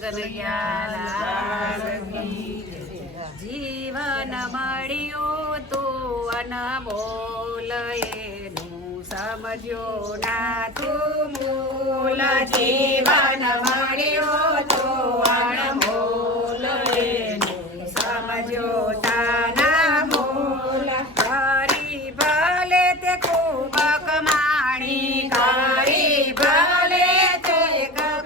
કનૈયા જીવન મળ્યું તું અનમોલ એનું સમજો ના તું મૂલ જીવન મળ્યું તું અનમોલ એનું સમજો તાના મૂલ કરી ભલે તે ખૂબ કમાણી કરી ભલે તે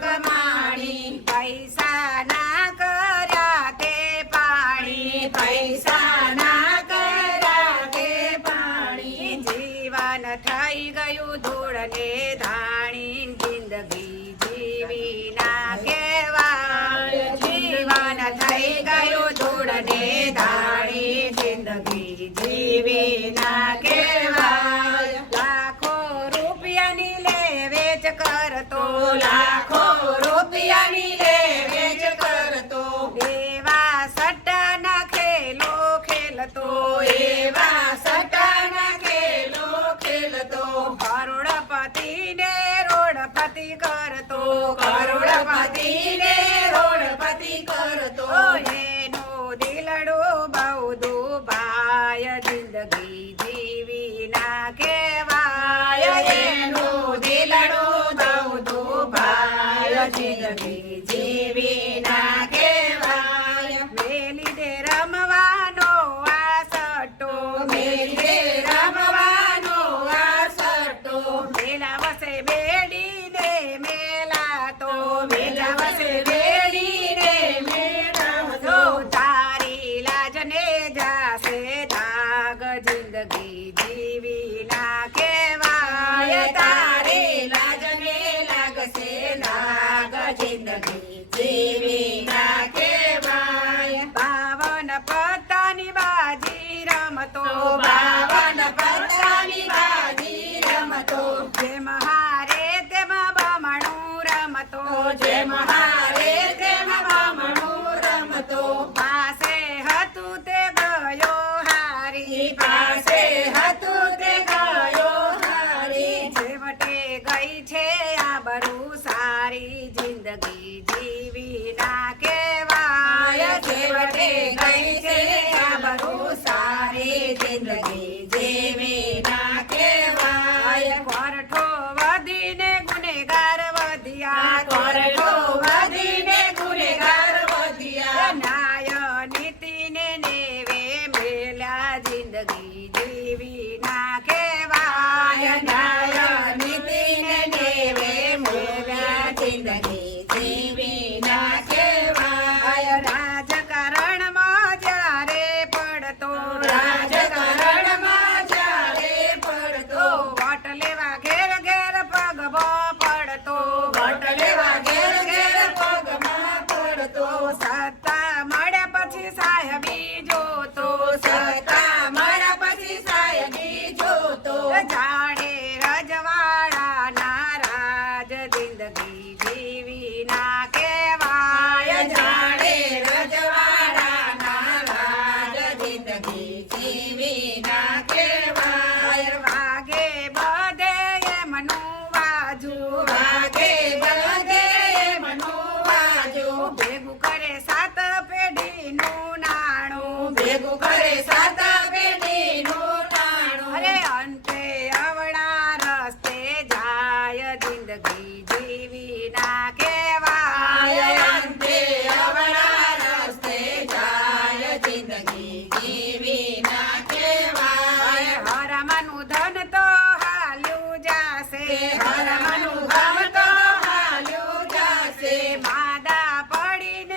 કમાણી પૈસા ના કર્યા તે પાણી પૈસા ના કર્યા તે પાણી જીવન થઈ ગયું ધૂળ ને ધાણી જિંદગી જીવી ના કહેવાય જીવન થઈ ગયું ધૂળ ને ધાણી જિંદગી જીવી ના કહેવાય લાખો રૂપિયાની લે વેચ કરતો લાખો રૂપિયાની લે વેચ કરતો એવા સટ્ટાના ખેલો ખેલતો એવા સટ્ટાના ખેલો ખેલતો કરોડપતિને રોડપતિ કરતો કરોડપતિને રોડપતિ કરતો એનો દિલડો બહુ દુભાય જિંદગી જીવી ના કહેવાય એનો દિલડો બહુ દુભાય જિંદગી જીવી ના કહેવાય મેલી દે રમવાનો આ સટ્ટો મેલી દે રમવાનો આ સટ્ટો મેલા વસે બેડીને મેલાતો મેલા વસે બેડીને મેલાતો તારી લાજને જાશે દાગ જિંદગી જીવી ના કહેવાય તારી લાજને લાગશે દાગ જિંદગી જીવી ના કહેવાય બાવન પત્તાની બાજી રમતો બાવન પત્તાની બાજી રમતો જેમ હારે તેમાં બમણું રમતો જેમ હારે તેમાં બમણું રમતો પાસે હતું તે ગયો હારી પાસે હતું તે ગયો હારી છેવટે ગઈ છે આબરૂ સારી જિંદગી જીવી ના કહેવાય છેવટે ગઈ છે આબરૂ સારી જિંદગી જીવી ના કહેવાય કોરઠો વધીને ગુનેગાર વધ્યા કોરઠો વધીને ગુનેગાર વધ્યા ન્યાય નીતિને નેવે મેલ્યા જિંદગી જીવી ના કહેવાય ન્યાય નીતિને નેવે મેલ્યા જિંદગી જીવી ના કહેવાય રાજકારણમાં જ્યારે પડતો રાજકારણમાં જ્યારે પડતો વોટ લેવા ઘેર ઘેર પગભો પડતો વોટ લેવા ઘેર ઘેર પગમાં પડતો સત્તા મળ્યા પછી સાહેબી જોતો સત્તા મળ્યા પછી સાહેબી જોતો જાણે રજવાડા ના રાજ જિંદગી જીવી ના કહેવાય જાણે રજવાડા ના રાજ જિંદગી જીવી ના કહેવાય વાગે બધે એમનું વાજુ વાગે બધે એમનું વાજુ ભેગું કરે સાત પેઢીનું નાણું ભેગું કરે સાત પેઢીનું નાણું અરે અંતે અવળા રસ્તે જાય જિંદગી જીવી ના કહેવાય અંતે અવળા રસ્તે જાય જિંદગી જીવી ના કહેવાય હરમનું ધન તો હાલ્યું જાશે હરમનું ધન તો હાલ્યું જાશે માદા પડીને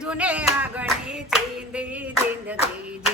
રાજુને આગળની ચીંદી જિંદગી